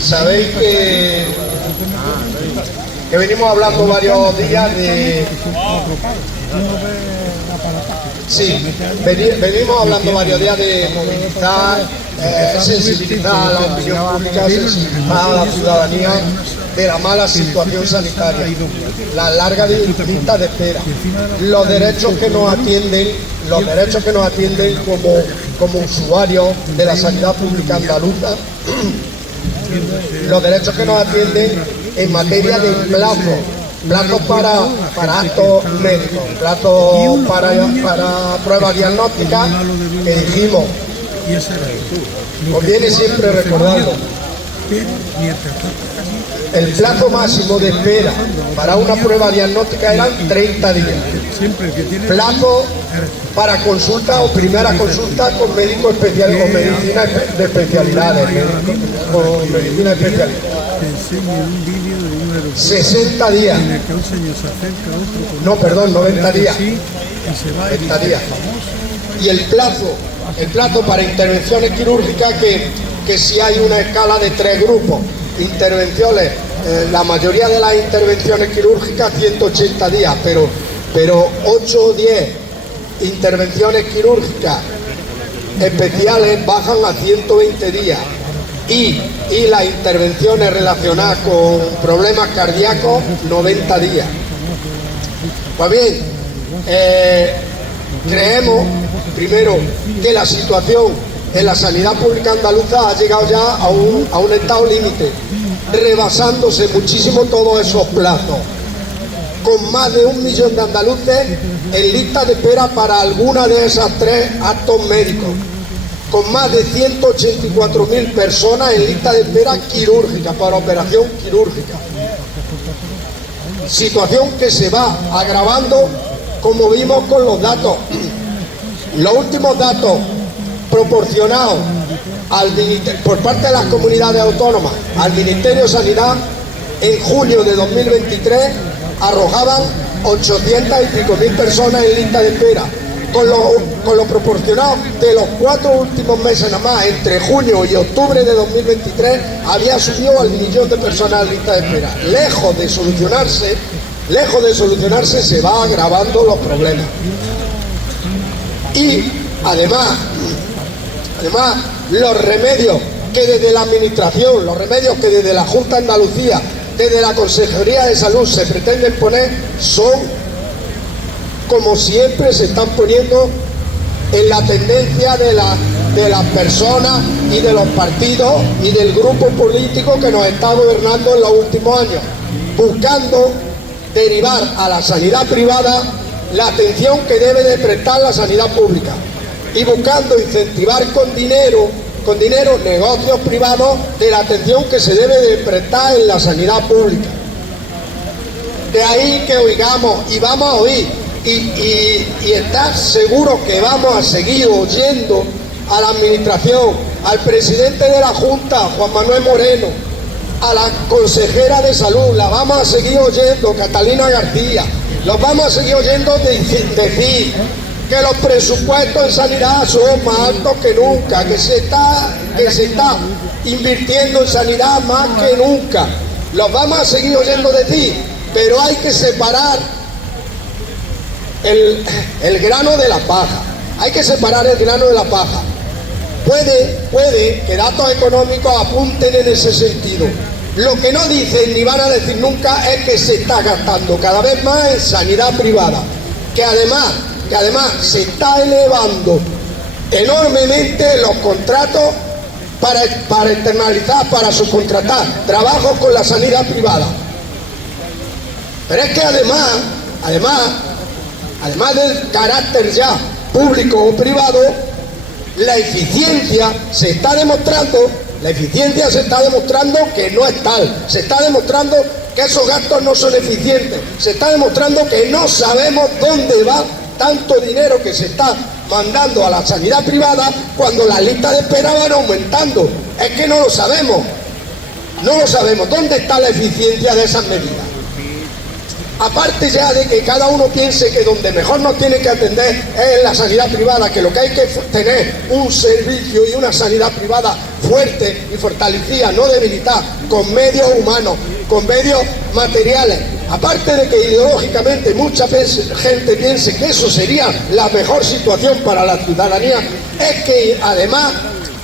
Sabéis que venimos hablando varios días de... Sí, venimos hablando varios días de movilizar, sensibilizar a la opinión pública, sensibilizar a la ciudadanía de la mala situación sanitaria, las largas listas de espera, los derechos que nos atienden como usuarios de la sanidad pública andaluza, los derechos que nos atienden en materia de plazos para actos médicos, plazos para pruebas diagnósticas, que dijimos, conviene siempre recordarlo. El plazo máximo de espera para una prueba diagnóstica eran 30 días. Plazo para consulta o primera consulta con médico especial, con medicina de especialidades, con medicina especial. 60 días. No, perdón, 90 días. 90 días. Y el plazo para intervenciones quirúrgicas que si hay una escala de 3 grupos. Intervenciones, la mayoría de las intervenciones quirúrgicas 180 días, pero 8 o 10 intervenciones quirúrgicas especiales bajan a 120 días y las intervenciones relacionadas con problemas cardíacos 90 días. Pues bien, creemos primero que la situación en la sanidad pública andaluza ha llegado ya a un estado límite, rebasándose muchísimo todos esos plazos, con más de 1 millón de andaluces en lista de espera para alguna de esas 3 actos médicos, con más de 184.000 personas en lista de espera quirúrgica, para operación quirúrgica. Situación que se va agravando, como vimos con los datos. Los últimos datos proporcionados por parte de las comunidades autónomas al Ministerio de Sanidad en julio de 2023 arrojaban 800 y pico mil personas en lista de espera. Con lo proporcionado de los 4 últimos meses nada más, entre junio y octubre de 2023, había subido al 1 millón de personas en lista de espera. Lejos de solucionarse, se va agravando los problemas. Y además, los remedios que desde la Administración, los remedios que desde la Junta de Andalucía, desde la Consejería de Salud se pretenden poner son, como siempre, se están poniendo en la tendencia de las personas y de los partidos y del grupo político que nos está gobernando en los últimos años, buscando derivar a la sanidad privada la atención que debe de prestar la sanidad pública y buscando incentivar con dinero negocios privados de la atención que se debe de prestar en la sanidad pública. De ahí que oigamos y vamos a oír y estar seguros que vamos a seguir oyendo a la Administración, al presidente de la Junta, Juan Manuel Moreno, a la consejera de Salud, la vamos a seguir oyendo, Catalina García, los vamos a seguir oyendo decir que los presupuestos en sanidad son más altos que nunca, que se está invirtiendo en sanidad más que nunca. Los vamos a seguir oyendo decir, pero hay que separar el grano de la paja. Hay que separar el grano de la paja. Puede que datos económicos apunten en ese sentido. Lo que no dicen ni van a decir nunca es que se está gastando cada vez más en sanidad privada, que además se está elevando enormemente los contratos para externalizar, para subcontratar trabajos con la sanidad privada. Pero es que además del carácter ya público o privado, la eficiencia se está demostrando que no es tal, se está demostrando que esos gastos no son eficientes, se está demostrando que no sabemos dónde va tanto dinero que se está mandando a la sanidad privada cuando las listas de espera van aumentando. Es que no lo sabemos, ¿dónde está la eficiencia de esas medidas? Aparte ya de que cada uno piense que donde mejor nos tiene que atender es en la sanidad privada, que lo que hay que tener un servicio y una sanidad privada fuerte y fortalecida, no debilitada, con medios humanos, con medios materiales. Aparte de que ideológicamente mucha gente piense que eso sería la mejor situación para la ciudadanía, es que además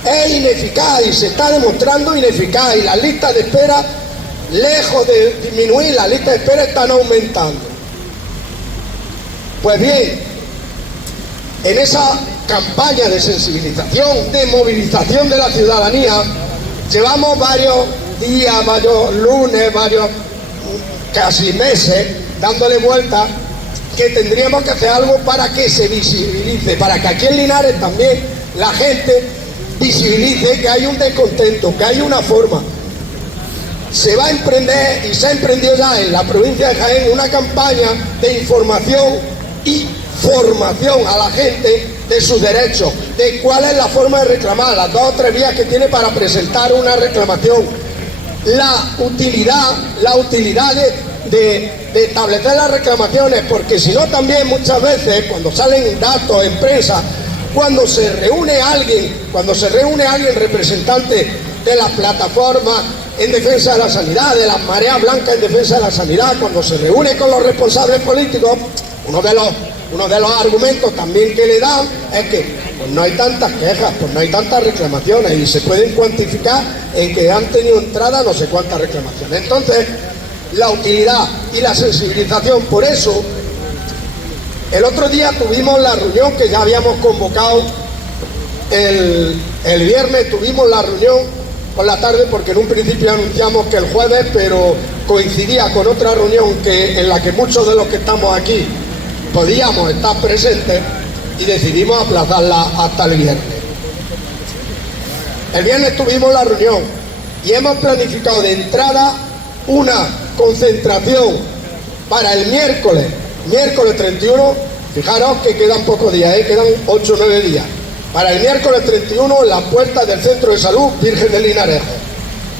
es ineficaz y se está demostrando ineficaz, y las listas de espera, lejos de disminuir, las listas de espera están aumentando. Pues bien, en esa campaña de sensibilización, de movilización de la ciudadanía, llevamos varios días, varios lunes, varios casi meses dándole vuelta que tendríamos que hacer algo para que se visibilice, para que aquí en Linares también la gente visibilice que hay un descontento, que hay una forma. Se va a emprender y se ha emprendido ya en la provincia de Jaén una campaña de información y formación a la gente de sus derechos, de cuál es la forma de reclamar, las 2 o 3 vías que tiene para presentar una reclamación, la utilidad de establecer las reclamaciones, porque si no también muchas veces cuando salen datos en prensa, cuando se reúne alguien representante de las plataformas en defensa de la sanidad, de las mareas blancas en defensa de la sanidad, cuando se reúne con los responsables políticos, uno de los argumentos también que le dan es que pues no hay tantas quejas, pues no hay tantas reclamaciones, y se pueden cuantificar en que han tenido entrada no sé cuántas reclamaciones. Entonces, la utilidad y la sensibilización, por eso, el otro día tuvimos la reunión que ya habíamos convocado el viernes, tuvimos la reunión por la tarde, porque en un principio anunciamos que el jueves, pero coincidía con otra reunión en la que muchos de los que estamos aquí podíamos estar presentes, y decidimos aplazarla hasta el viernes. El viernes tuvimos la reunión y hemos planificado de entrada una concentración para el miércoles 31, fijaros que quedan pocos días, quedan 8 o 9 días. Para el miércoles 31 en las puertas del Centro de Salud Virgen del Linarejo.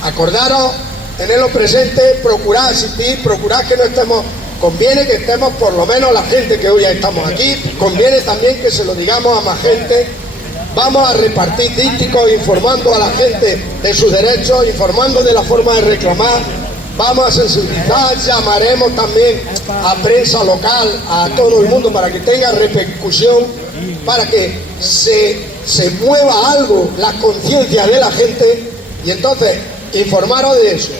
Acordaros, tenerlo presente, procurar asistir, procurar que no estemos, conviene que estemos por lo menos la gente que hoy ya estamos aquí, conviene también que se lo digamos a más gente. Vamos a repartir dísticos informando a la gente de sus derechos, informando de la forma de reclamar, vamos a sensibilizar, llamaremos también a prensa local, a todo el mundo para que tenga repercusión, para que se mueva algo la conciencia de la gente, y entonces informaros de eso,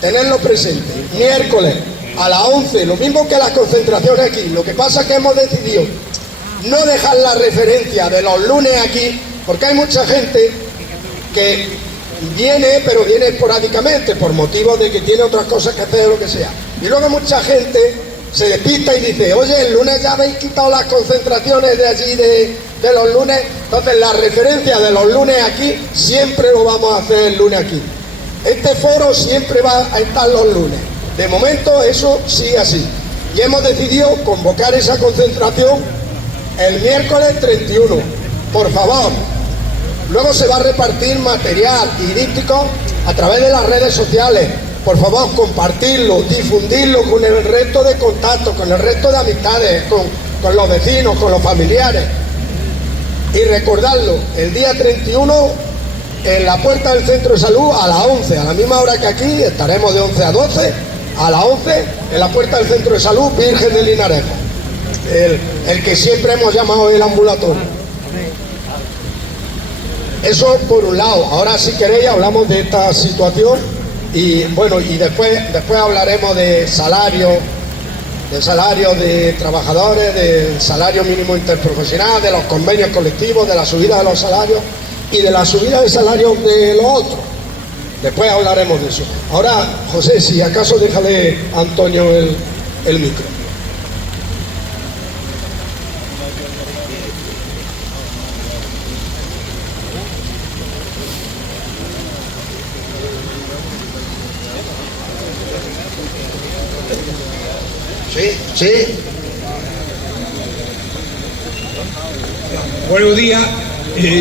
tenerlo presente. Miércoles a las 11, lo mismo que las concentraciones aquí. Lo que pasa es que hemos decidido no dejar la referencia de los lunes aquí, porque hay mucha gente que viene, pero viene esporádicamente por motivos de que tiene otras cosas que hacer o lo que sea, y luego mucha gente se despista y dice: oye, el lunes ya habéis quitado las concentraciones de allí de los lunes. Entonces la referencia de los lunes aquí siempre lo vamos a hacer el lunes aquí. Este foro siempre va a estar los lunes. De momento eso sigue así. Y hemos decidido convocar esa concentración el miércoles 31. Por favor, luego se va a repartir material didáctico a través de las redes sociales. Por favor, compartirlo, difundirlo con el resto de contactos, con el resto de amistades, con los vecinos, con los familiares. Y recordarlo, el día 31 en la puerta del Centro de Salud a las 11, a la misma hora que aquí, estaremos de 11 a 12, a las 11 en la puerta del Centro de Salud Virgen del Linarejo, el que siempre hemos llamado el ambulatorio. Eso por un lado. Ahora, si queréis, hablamos de esta situación y bueno, y después hablaremos de salario de trabajadores, del salario mínimo interprofesional, de los convenios colectivos, de la subida de los salarios y de la subida de salarios de los otros. Después hablaremos de eso. Ahora, José, si acaso déjale a Antonio el micro. Sí. Buenos días.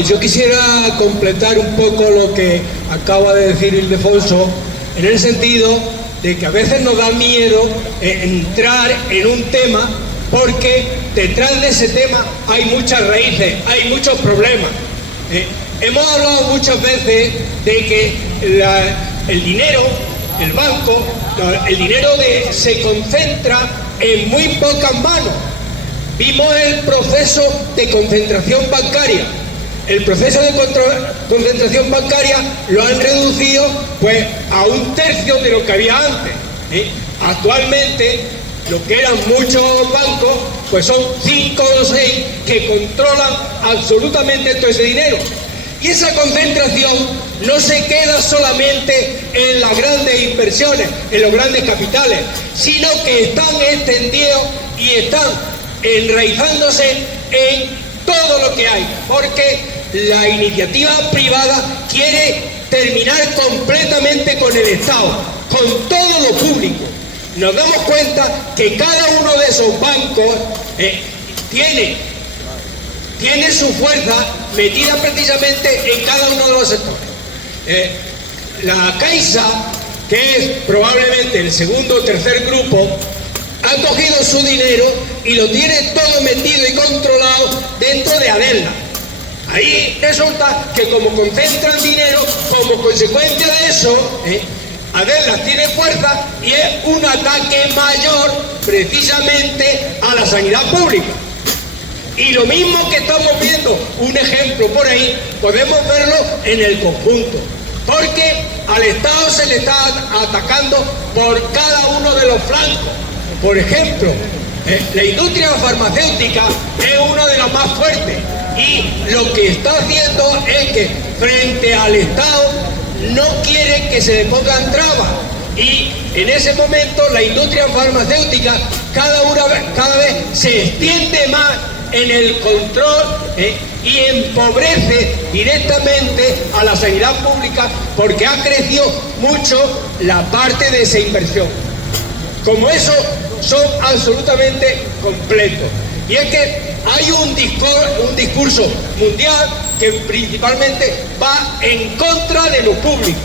Yo quisiera completar un poco lo que acaba de decir Ildefonso, en el sentido de que a veces nos da miedo entrar en un tema, porque detrás de ese tema hay muchas raíces, hay muchos problemas. Hemos hablado muchas veces de que el dinero, el banco, el dinero se concentra en muy pocas manos. Vimos el proceso de concentración bancaria. El proceso de concentración bancaria lo han reducido pues a 1/3 de lo que había antes. Actualmente, lo que eran muchos bancos, pues son 5 o 6 que controlan absolutamente todo ese dinero. Y esa concentración no se queda solamente en las grandes inversiones, en los grandes capitales, sino que están extendidos y están enraizándose en todo lo que hay, porque la iniciativa privada quiere terminar completamente con el Estado, con todo lo público. Nos damos cuenta que cada uno de esos bancos tiene su fuerza metida precisamente en cada uno de los sectores. La Caixa, que es probablemente el segundo o tercer grupo, ha cogido su dinero y lo tiene todo metido y controlado dentro de Adelna. Ahí resulta que como concentran dinero, como consecuencia de eso, Adelna tiene fuerza y es un ataque mayor precisamente a la sanidad pública. Y lo mismo que estamos viendo, un ejemplo por ahí, podemos verlo en el conjunto. Porque al Estado se le está atacando por cada uno de los flancos. Por ejemplo, la industria farmacéutica es una de las más fuertes. Y lo que está haciendo es que frente al Estado no quiere que se le pongan trabas. Y en ese momento la industria farmacéutica cada vez se extiende más en el control y empobrece directamente a la sanidad pública, porque ha crecido mucho la parte de esa inversión. Como eso son absolutamente completos. Y es que hay un discurso mundial que principalmente va en contra de lo público.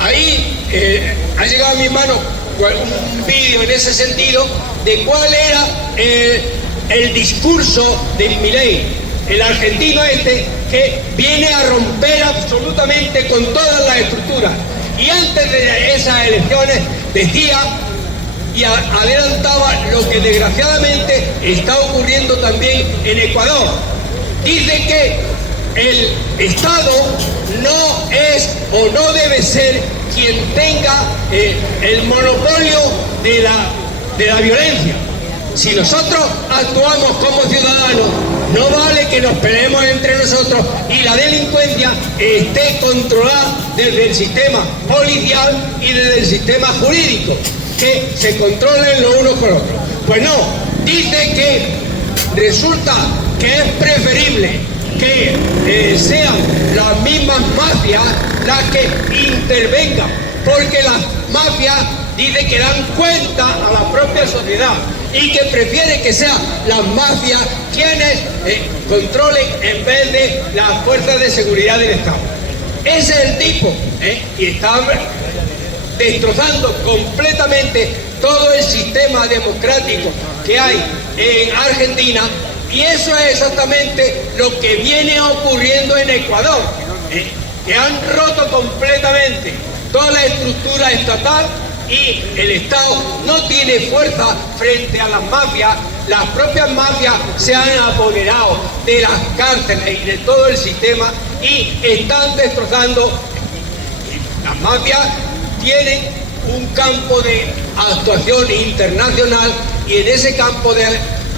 Ahí ha llegado a mi mano un vídeo en ese sentido de cuál era el discurso de Milei, el argentino que viene a romper absolutamente con todas las estructuras. Y antes de esas elecciones decía y adelantaba lo que desgraciadamente está ocurriendo también en Ecuador. Dice que el Estado no es o no debe ser quien tenga el monopolio de la violencia. Si nosotros actuamos como ciudadanos, no vale que nos peleemos entre nosotros y la delincuencia esté controlada desde el sistema policial y desde el sistema jurídico, que se controlen los unos con los otros. Pues no, dice que resulta que es preferible que sean las mismas mafias las que intervengan, porque las mafias dice que dan cuenta a la propia sociedad y que prefiere que sean las mafias quienes controlen en vez de las fuerzas de seguridad del Estado. Ese es el tipo, y está destrozando completamente todo el sistema democrático que hay en Argentina, y eso es exactamente lo que viene ocurriendo en Ecuador, que han roto completamente toda la estructura estatal y el Estado no tiene fuerza frente a las mafias. Las propias mafias se han apoderado de las cárceles y de todo el sistema y están destrozando. Las mafias tienen un campo de actuación internacional y en ese campo de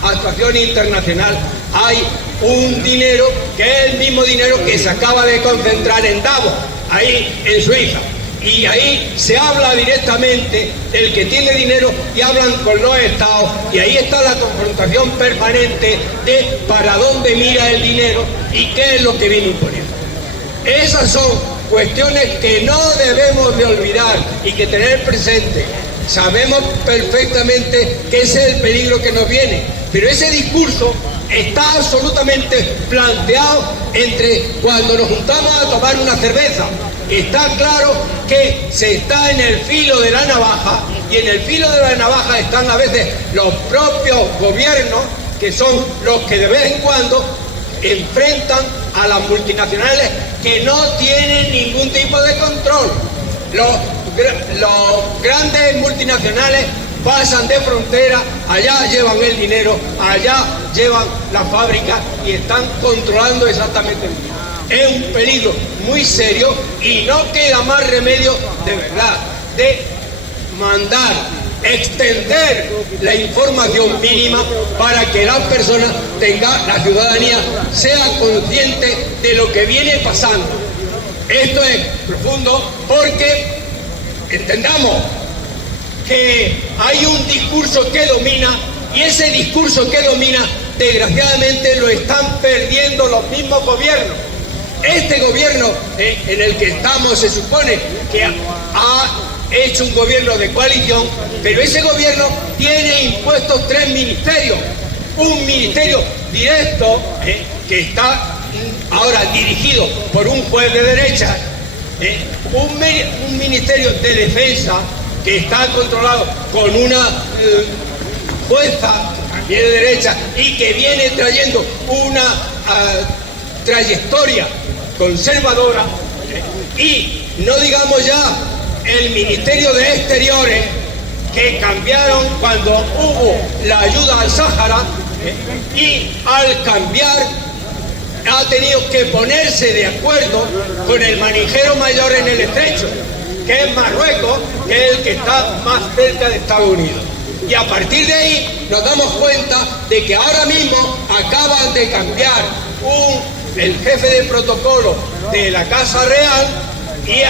actuación internacional hay un dinero que es el mismo dinero que se acaba de concentrar en Davos, ahí en Suiza. Y ahí se habla directamente del que tiene dinero y hablan con los estados, y ahí está la confrontación permanente de para dónde mira el dinero y qué es lo que viene imponiendo. Esas son cuestiones que no debemos de olvidar y que tener presente. Sabemos perfectamente que ese es el peligro que nos viene, pero ese discurso está absolutamente planteado entre cuando nos juntamos a tomar una cerveza. está claro que se está en el filo de la navaja, y en el filo de la navaja están a veces los propios gobiernos, que son los que de vez en cuando enfrentan a las multinacionales que no tienen ningún tipo de control. Los grandes multinacionales pasan de frontera, allá llevan el dinero, allá llevan la fábrica y están controlando exactamente el dinero. Es un peligro muy serio y no queda más remedio de verdad de mandar, extender la información mínima para que las personas tengan, la ciudadanía sea consciente de lo que viene pasando. Esto es profundo porque entendamos que hay un discurso que domina, y ese discurso que domina desgraciadamente lo están perdiendo los mismos gobiernos. Este gobierno en el que estamos se supone que ha hecho un gobierno de coalición, pero ese gobierno tiene impuestos 3 ministerios. Un ministerio directo que está ahora dirigido por un juez de derecha, un ministerio de defensa que está controlado con una jueza también de derecha y que viene trayendo una trayectoria conservadora, y no digamos ya el Ministerio de Exteriores, que cambiaron cuando hubo la ayuda al Sáhara, y al cambiar ha tenido que ponerse de acuerdo con el manijero mayor en el estrecho, que es Marruecos, que es el que está más cerca de Estados Unidos. Y a partir de ahí nos damos cuenta de que ahora mismo acaban de cambiar el jefe de protocolo de la Casa Real, y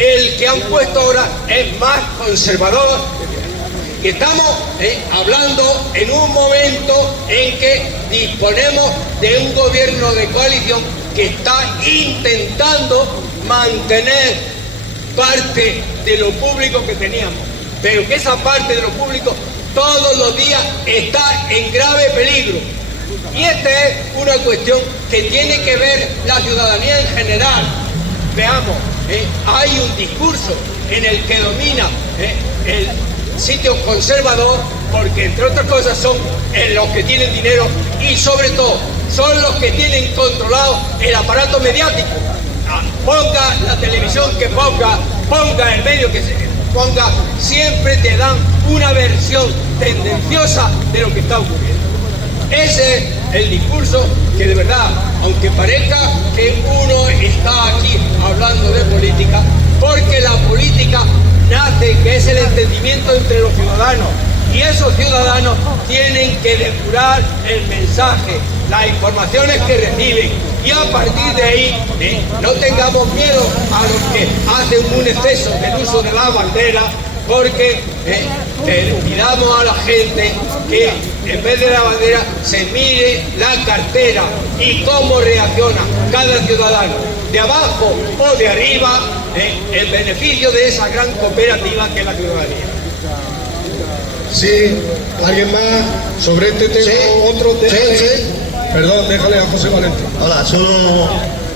el que han puesto ahora es más conservador. Y estamos hablando en un momento en que disponemos de un gobierno de coalición que está intentando mantener parte de lo público que teníamos, pero que esa parte de lo público todos los días está en grave peligro. Y esta es una cuestión que tiene que ver la ciudadanía en general. Veamos, hay un discurso en el que domina el sitio conservador, porque entre otras cosas son los que tienen dinero y sobre todo son los que tienen controlado el aparato mediático. Ponga la televisión que ponga el medio que ponga, siempre te dan una versión tendenciosa de lo que está ocurriendo. Ese es el discurso que de verdad, aunque parezca que uno está aquí hablando de política, porque la política nace, que es el entendimiento entre los ciudadanos, y esos ciudadanos tienen que depurar el mensaje, las informaciones que reciben, y a partir de ahí no tengamos miedo a los que hacen un exceso del uso de la bandera, porque pidamos a la gente que en vez de la bandera se mire la cartera y cómo reacciona cada ciudadano, de abajo o de arriba, en beneficio de esa gran cooperativa que es la ciudadanía. Sí, ¿alguien más sobre este tema? Sí. Otro tema. Sí. Perdón, déjale a José Valentín. Hola, solo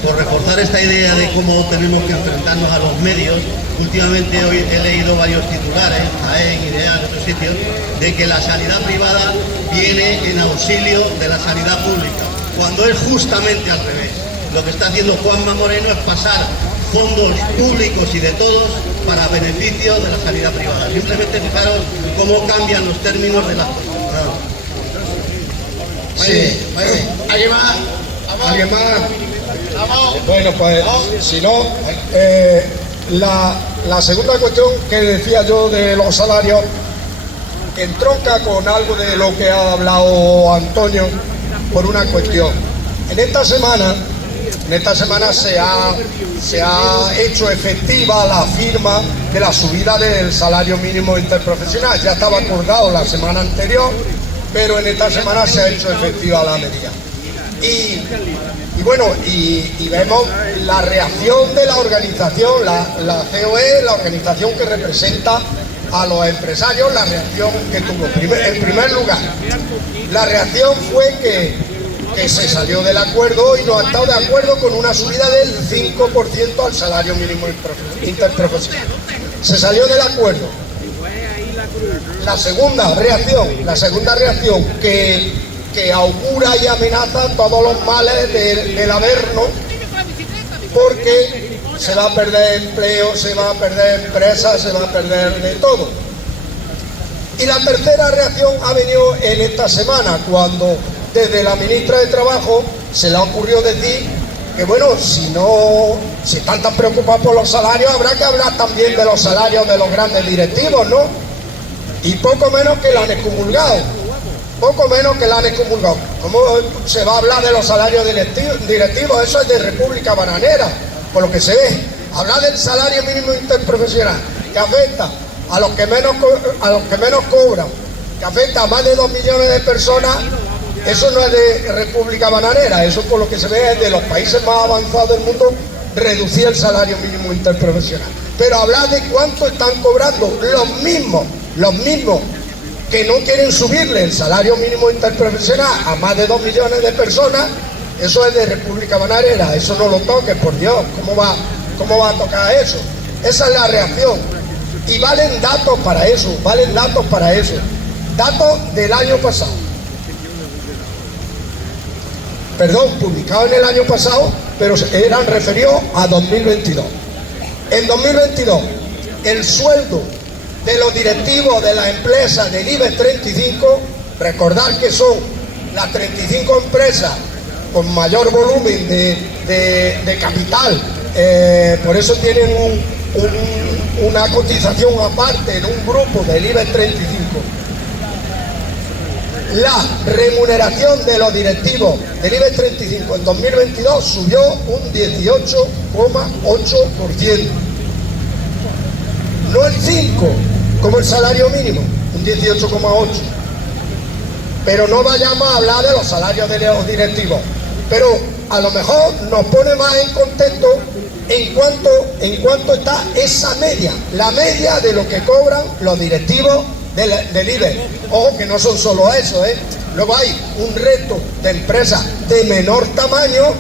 por reforzar esta idea de cómo tenemos que enfrentarnos a los medios. Últimamente hoy he leído varios titulares, AEN, IDEA, en otros sitios, de que la sanidad privada viene en auxilio de la sanidad pública, cuando es justamente al revés. Lo que está haciendo Juanma Moreno es pasar fondos públicos y de todos para beneficio de la sanidad privada. Simplemente fijaros cómo cambian los términos de las cosas. Sí. ¿Alguien más? ¿Alguien más? Vamos. Bueno, pues si no, la segunda cuestión que decía yo de los salarios entronca con algo de lo que ha hablado Antonio, por una cuestión. En esta semana se ha hecho efectiva la firma de la subida del salario mínimo interprofesional. Ya estaba acordado la semana anterior, pero en esta semana se ha hecho efectiva la medida. Y bueno, y vemos la reacción de la organización, la COE, la organización que representa a los empresarios, la reacción que tuvo. En primer lugar, la reacción fue que que se salió del acuerdo y no ha estado de acuerdo con una subida del 5% al salario mínimo interprofesional. Se salió del acuerdo. La segunda reacción que augura y amenaza todos los males del Averno, porque se va a perder empleo, se va a perder empresas, se va a perder de todo. Y la tercera reacción ha venido en esta semana, cuando desde la ministra de Trabajo se le ocurrió decir que bueno, si están tan preocupados por los salarios, habrá que hablar también de los salarios de los grandes directivos, ¿no? Y poco menos que la han excomulgado. ¿Cómo se va a hablar de los salarios directivos? Eso es de República Bananera, por lo que se ve. Hablar del salario mínimo interprofesional, que afecta a los que menos cobran, que afecta a más de 2 millones de personas, eso no es de República Bananera, eso por lo que se ve es de los países más avanzados del mundo, reducir el salario mínimo interprofesional. Pero hablar de cuánto están cobrando los mismos que no quieren subirle el salario mínimo interprofesional a más de 2 millones de personas, eso es de República Bananera, eso no lo toques, por Dios, ¿cómo va a tocar eso? Esa es la reacción. Y valen datos para eso, datos del año pasado. Publicados en el año pasado, pero eran referidos a 2022. En 2022, el sueldo de los directivos de las empresas del IBEX 35, recordar que son las 35 empresas con mayor volumen de capital, por eso tienen una cotización aparte en un grupo del IBEX 35. La remuneración de los directivos del IBEX 35 en 2022 subió un 18,8%. No el 5, como el salario mínimo, un 18,8%. Pero no vayamos a hablar de los salarios de los directivos. Pero a lo mejor nos pone más en contexto en cuanto está esa media, la media de lo que cobran los directivos del IBEX. Ojo que no son solo eso, luego hay un resto de empresas de menor tamaño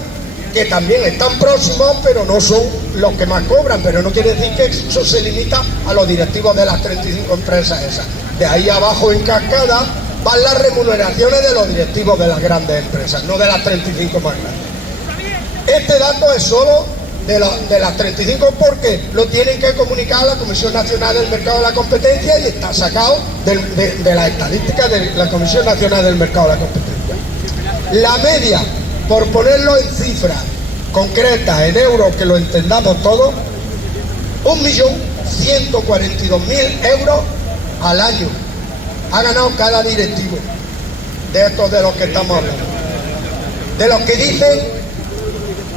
que también están próximos, pero no son los que más cobran, pero no quiere decir que eso se limita a los directivos de las 35 empresas esas. De ahí abajo en cascada van las remuneraciones de los directivos de las grandes empresas, no de las 35 más grandes. Este dato es solo de las 35 porque lo tienen que comunicar a la Comisión Nacional del Mercado de la Competencia y está sacado de las estadísticas de la Comisión Nacional del Mercado de la Competencia. La media, por ponerlo en cifras concretas, en euros, que lo entendamos todos, 1.142.000 euros al año ha ganado cada directivo de estos de los que estamos hablando. De los que dicen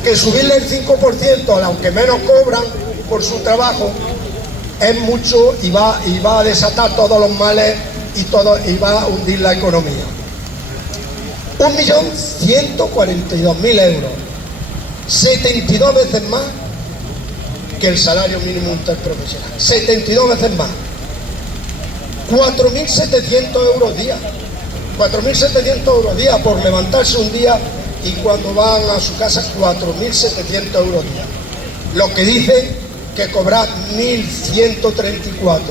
que subirle el 5% a los que menos cobran por su trabajo es mucho y va a desatar todos los males y va a hundir la economía. 1.142.000 euros, 72 veces más que el salario mínimo interprofesional, 72 veces más. 4.700 euros día, 4.700 euros día por levantarse un día y cuando van a su casa 4.700 euros día. Lo que dicen que cobrar 1.134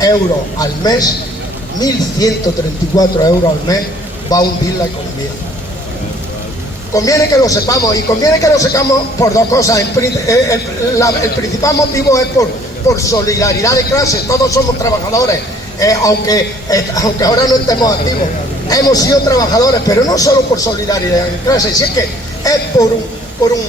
euros al mes, 1.134 euros al mes va a hundir la economía. Conviene que lo sepamos, y conviene que lo sepamos por dos cosas. El principal motivo es por solidaridad de clase. Todos somos trabajadores, aunque ahora no estemos activos. Hemos sido trabajadores, pero no solo por solidaridad de clase, si es que es por un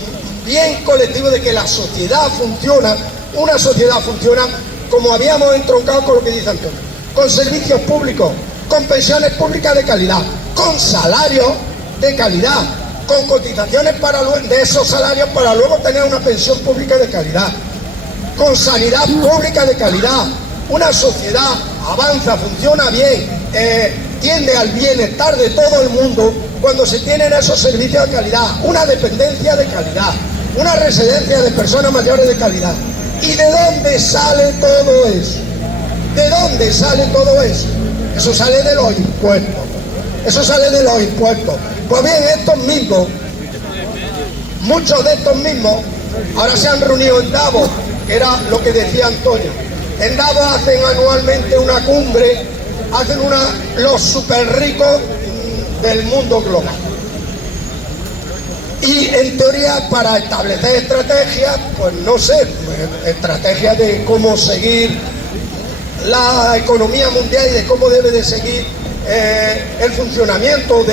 bien colectivo de que la sociedad funciona. Una sociedad funciona como habíamos entroncado con lo que dice Antonio, con servicios públicos, con pensiones públicas de calidad, con salarios de calidad, con cotizaciones de esos salarios para luego tener una pensión pública de calidad, con sanidad pública de calidad. Una sociedad avanza, funciona bien, tiende al bienestar de todo el mundo cuando se tienen esos servicios de calidad, una dependencia de calidad, una residencia de personas mayores de calidad. ¿Y de dónde sale todo eso? ¿De dónde sale todo eso? Eso sale de los impuestos. Eso sale de los impuestos. Pues bien, estos mismos, muchos de estos mismos, ahora se han reunido en Davos, que era lo que decía Antonio. En Davos hacen anualmente una cumbre, los super ricos del mundo global. Y en teoría para establecer estrategias, pues no sé, estrategias de cómo seguir la economía mundial y de cómo debe de seguir el funcionamiento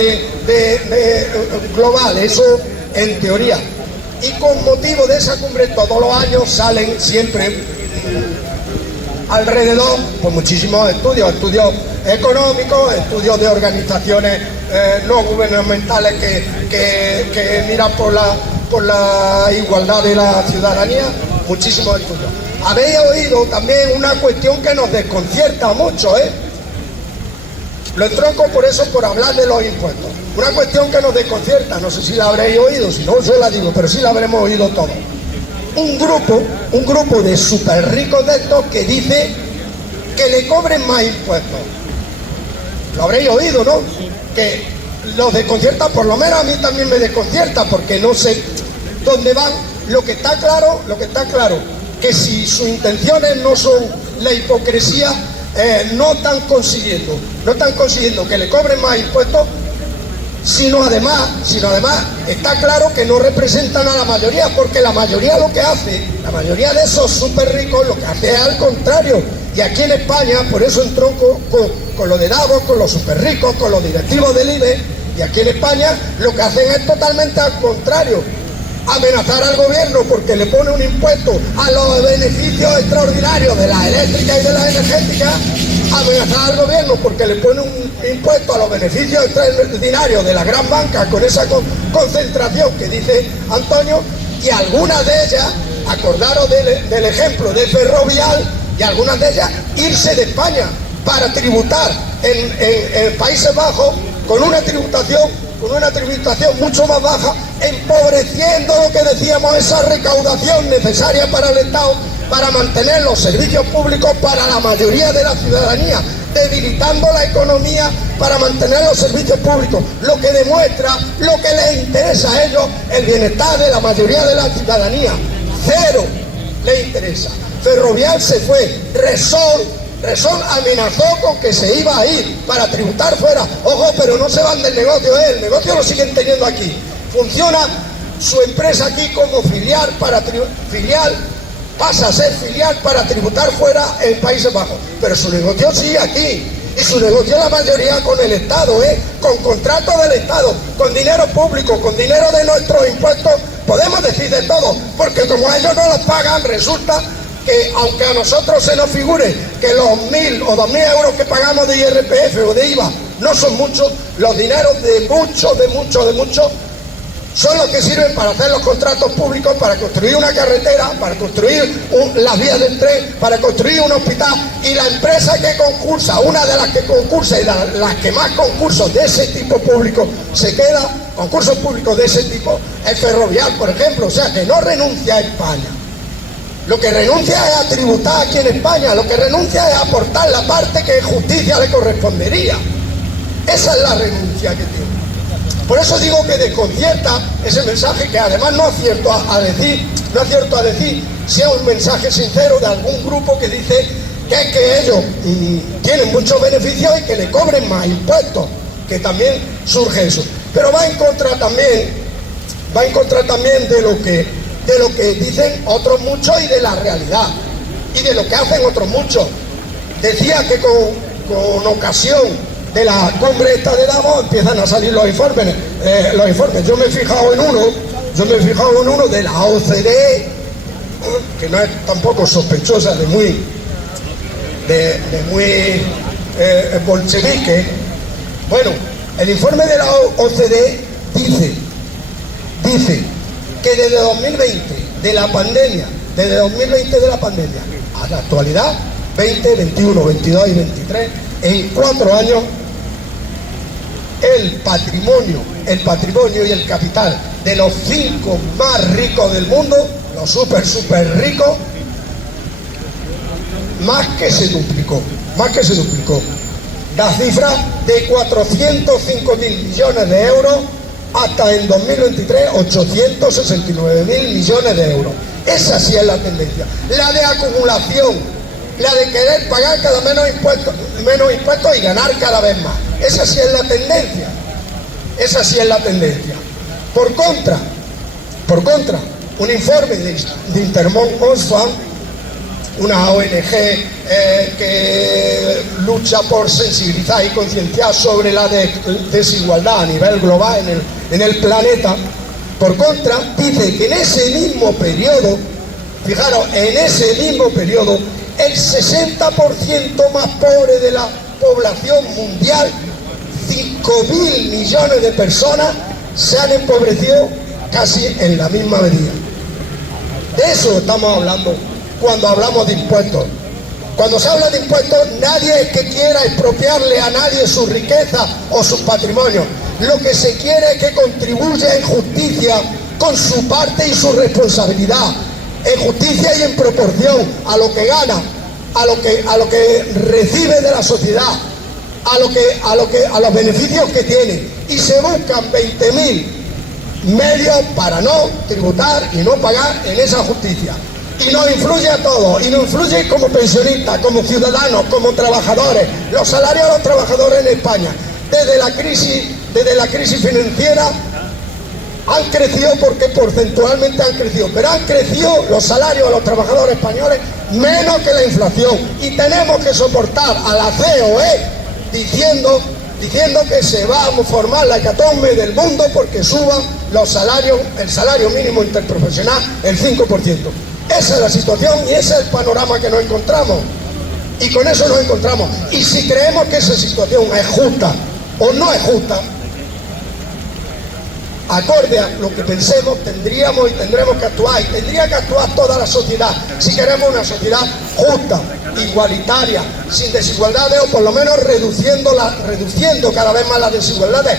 global, eso en teoría. Y con motivo de esa cumbre todos los años salen siempre alrededor pues muchísimos estudios económicos, estudios de organizaciones no gubernamentales que miran por la igualdad de la ciudadanía, muchísimos estudios. Habéis oído también una cuestión que nos desconcierta mucho, lo entronco por eso, por hablar de los impuestos. Una cuestión que nos desconcierta, no sé si la habréis oído, si no yo la digo, pero sí la habremos oído todos. Un grupo de súper ricos de estos que dice que le cobren más impuestos. Lo habréis oído, ¿no? Que los desconcierta, por lo menos a mí también me desconcierta, porque no sé dónde van. Lo que está claro, que si sus intenciones no son la hipocresía, no están consiguiendo que le cobren más impuestos, sino además está claro que no representan a la mayoría, porque la mayoría de esos súper ricos lo que hace es al contrario. Y aquí en España, por eso entronco con lo de Davos, con los súper ricos, con los directivos del IBE, y aquí en España lo que hacen es totalmente al contrario. Amenazar al gobierno porque le pone un impuesto a los beneficios extraordinarios de las eléctricas y de las energéticas, amenazar al gobierno porque le pone un impuesto a los beneficios extraordinarios de la gran banca con esa concentración que dice Antonio, y algunas de ellas, acordaros del ejemplo de Ferrovial, y algunas de ellas irse de España para tributar en Países Bajos con una tributación mucho más baja, empobreciendo lo que decíamos, esa recaudación necesaria para el Estado para mantener los servicios públicos para la mayoría de la ciudadanía, debilitando la economía para mantener los servicios públicos, lo que demuestra lo que les interesa a ellos, el bienestar de la mayoría de la ciudadanía. Cero les interesa. Ferrovial se fue, Repsol amenazó con que se iba a ir para tributar fuera. Ojo, pero no se van del negocio, el negocio lo siguen teniendo aquí. Funciona su empresa aquí como filial, pasa a ser filial para tributar fuera en Países Bajos. Pero su negocio sigue aquí. Y su negocio la mayoría con el Estado, con contratos del Estado, con dinero público, con dinero de nuestros impuestos. Podemos decir de todo, porque como ellos no los pagan, resulta que aunque a nosotros se nos figure que los 1.000 o 2.000 euros que pagamos de IRPF o de IVA no son muchos, los dineros de muchos son los que sirven para hacer los contratos públicos, para construir una carretera, para construir las vías del tren, para construir un hospital. Y la empresa que concursa, una de las que concursa y las que más concursos de ese tipo público se queda, concursos públicos de ese tipo, es Ferrovial, por ejemplo. O sea, que no renuncia a España. Lo que renuncia es a tributar aquí en España, lo que renuncia es a aportar la parte que en justicia le correspondería. Esa es la renuncia que tiene. Por eso digo que desconcierta ese mensaje, que además no acierto a decir si es un mensaje sincero de algún grupo que dice que ellos tienen muchos beneficios y que le cobren más impuestos, que también surge eso. Pero va en contra también de lo que dicen otros muchos y de la realidad y de lo que hacen otros muchos. Decía que con ocasión de la cumbre esta de Davos empiezan a salir los informes. Yo me he fijado en uno de la OCDE, que no es tampoco sospechosa de muy bolchevique. Bueno, el informe de la OCDE dice que desde 2020 de la pandemia a la actualidad, 20, 21, 22 y 23, en 4 años, el patrimonio y el capital de los 5 más ricos del mundo, los super ricos, más que se duplicó. La cifra de 405.000 millones de euros hasta en 2023 869.000 millones de euros. Esa sí es la tendencia. La de acumulación, la de querer pagar cada menos impuestos y ganar cada vez más. Esa sí es la tendencia. Esa sí es la tendencia. Por contra, un informe de Intermón Oxfam, una ONG que lucha por sensibilizar y concienciar sobre la desigualdad a nivel global en el planeta, por contra, dice que en ese mismo periodo, fijaros, en ese mismo periodo, el 60% más pobre de la población mundial, 5.000 millones de personas, se han empobrecido casi en la misma medida. De eso estamos hablando cuando hablamos de impuestos. Cuando se habla de impuestos, nadie es que quiera expropiarle a nadie su riqueza o sus patrimonios. Lo que se quiere es que contribuya en justicia con su parte y su responsabilidad, en justicia y en proporción a lo que gana, a lo que recibe de la sociedad, a los beneficios que tiene, y se buscan 20.000 medios para no tributar y no pagar en esa justicia. Y nos influye a todos, y nos influye como pensionistas, como ciudadanos, como trabajadores. Los salarios de los trabajadores en España, desde la crisis financiera, han crecido porque porcentualmente han crecido, pero han crecido los salarios de los trabajadores españoles menos que la inflación. Y tenemos que soportar a la COE diciendo que se va a formar la hecatombe del mundo porque suban los salarios, el salario mínimo interprofesional, el 5%. Esa es la situación y ese es el panorama que nos encontramos. Y con eso nos encontramos. Y si creemos que esa situación es justa o no es justa, acorde a lo que pensemos, tendríamos y tendremos que actuar, y tendría que actuar toda la sociedad, si queremos una sociedad justa, igualitaria, sin desigualdades, o por lo menos reduciendo cada vez más las desigualdades,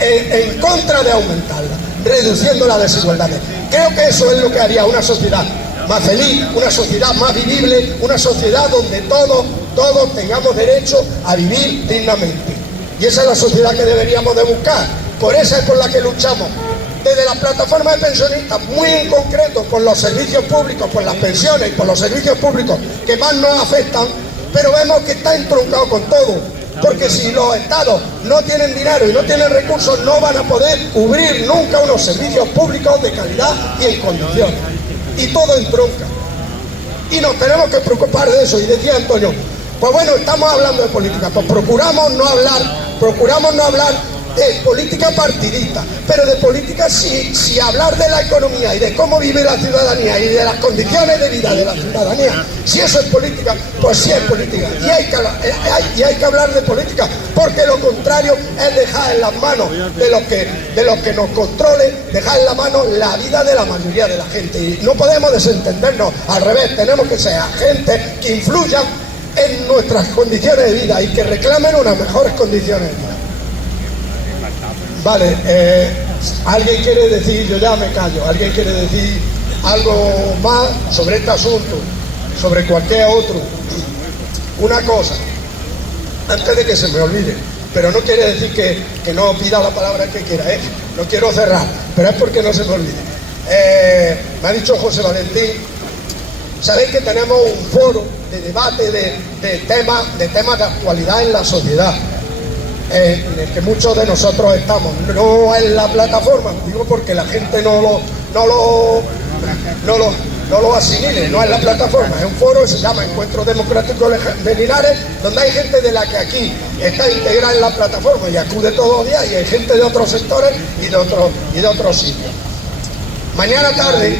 en contra de aumentarlas, reduciendo las desigualdades. Creo que eso es lo que haría una sociedad más feliz, una sociedad más vivible, una sociedad donde todos tengamos derecho a vivir dignamente. Y esa es la sociedad que deberíamos de buscar. Por esa es por la que luchamos. Desde la plataforma de pensionistas, muy en concreto por los servicios públicos, por las pensiones y por los servicios públicos que más nos afectan, pero vemos que está entroncado con todo. Porque si los estados no tienen dinero y no tienen recursos, no van a poder cubrir nunca unos servicios públicos de calidad y en condiciones. Y todo entronca. Y nos tenemos que preocupar de eso. Y decía Antonio, pues bueno, estamos hablando de política, pues procuramos no hablar de política partidista, pero de política si hablar de la economía y de cómo vive la ciudadanía y de las condiciones de vida de la ciudadanía, si eso es política, pues sí es política. Y hay que hablar de política, porque lo contrario es dejar en las manos de los que nos controlen, dejar en la mano la vida de la mayoría de la gente. Y no podemos desentendernos, al revés, tenemos que ser agentes que influyan en nuestras condiciones de vida y que reclamen unas mejores condiciones de vida. Vale, ¿alguien quiere decir, yo ya me callo, alguien quiere decir algo más sobre este asunto, sobre cualquier otro? Una cosa, antes de que se me olvide, pero no quiere decir que no pida la palabra el que quiera, no quiero cerrar, pero es porque no se me olvide. Me ha dicho José Valentín, sabéis que tenemos un foro de debate de temas de actualidad en la sociedad, en el que muchos de nosotros estamos, no en la plataforma, digo porque la gente no lo asimile, no es la plataforma, es un foro que se llama Encuentro Democrático de Linares, donde hay gente de la que aquí está integrada en la plataforma y acude todos los días, y hay gente de otros sectores y de otros sitios. Mañana tarde,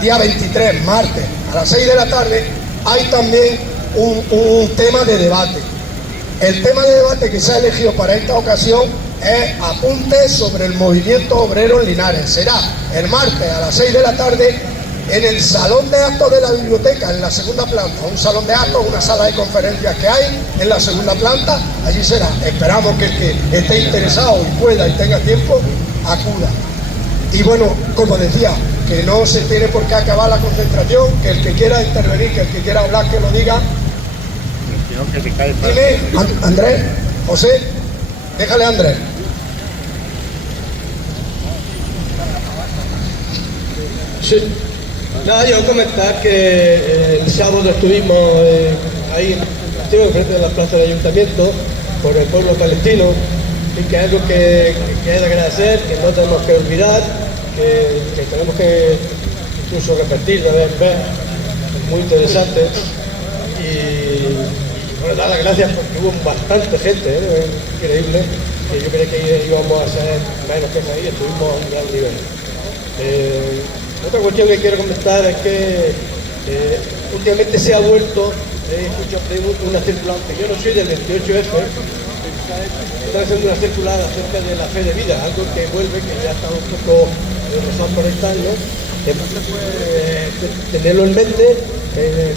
día 23, martes, a las 6 de la tarde, hay también un tema de debate. El tema de debate que se ha elegido para esta ocasión es apuntes sobre el movimiento obrero en Linares. Será el martes a las 6 de la tarde en el salón de actos de la biblioteca, en la segunda planta. Un salón de actos, una sala de conferencias que hay en la segunda planta. Allí será. Esperamos que el que esté interesado y pueda y tenga tiempo, acuda. Y bueno, como decía, que no se tiene por qué acabar la concentración, que el que quiera intervenir, que el que quiera hablar, que lo diga. Dime, Andrés, José, déjale a Andrés. Sí. Nada, yo comentar que el sábado estuvimos ahí frente de la plaza del ayuntamiento por el pueblo palestino, y que es algo que hay de agradecer, que no tenemos que olvidar, que tenemos que incluso repetir de vez en vez. Es muy interesante. Y bueno, dar las gracias porque hubo bastante gente, increíble, que yo creía que íbamos a ser menos que ahí, estuvimos a un gran nivel. Otra cuestión que quiero comentar es que últimamente se ha vuelto, he escuchado una circular, que yo no soy del 28F, está haciendo una circular acerca de la fe de vida, algo que vuelve, que ya está un poco rozando por estarlo, que tenerlo en mente,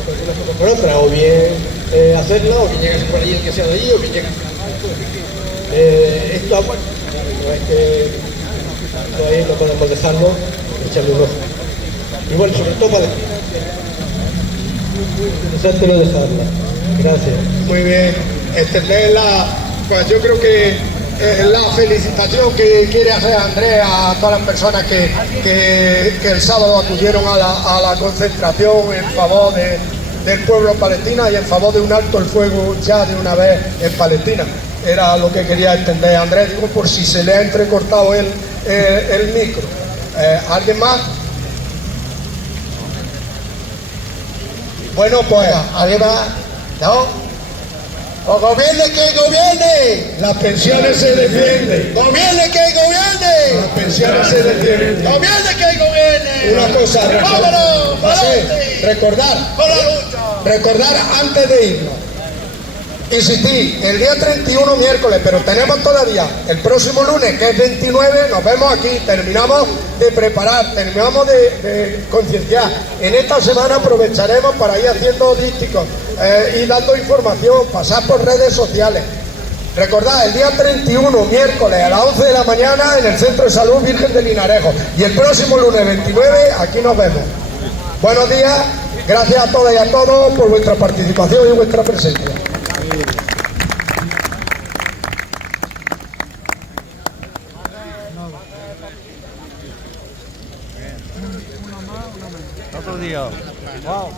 por una cosa por otra, o bien hacerla, o que llegue por allí el que sea de allí, o que llegue. Esto, bueno, no es que todavía no podemos dejarlo, echarle un ojo. Y bueno, sobre todo para muy interesante no dejarla. Gracias. Muy bien, extender pues yo creo que la felicitación que quiere hacer Andrés a todas las personas que el sábado acudieron a la concentración en favor del pueblo palestino y en favor de un alto el fuego ya de una vez en Palestina. Era lo que quería entender Andrés, digo, por si se le ha entrecortado el micro. ¿Alguien más? Bueno, pues arriba, ¿no? O gobierne que gobierne, las pensiones se defienden. Gobierne que gobierne, las pensiones se defienden. Gobierne que gobierne. Una cosa, recordar antes de irnos. Insistí, el día 31 miércoles, pero tenemos todavía el próximo lunes, que es 29, nos vemos aquí, terminamos de preparar, terminamos de concienciar. En esta semana aprovecharemos para ir haciendo dísticos y dando información, pasar por redes sociales. Recordad, el día 31, miércoles, a las 11 de la mañana, en el Centro de Salud Virgen de Linarejo. Y el próximo lunes 29, aquí nos vemos. Buenos días, gracias a todas y a todos por vuestra participación y vuestra presencia. Otro día. Wow.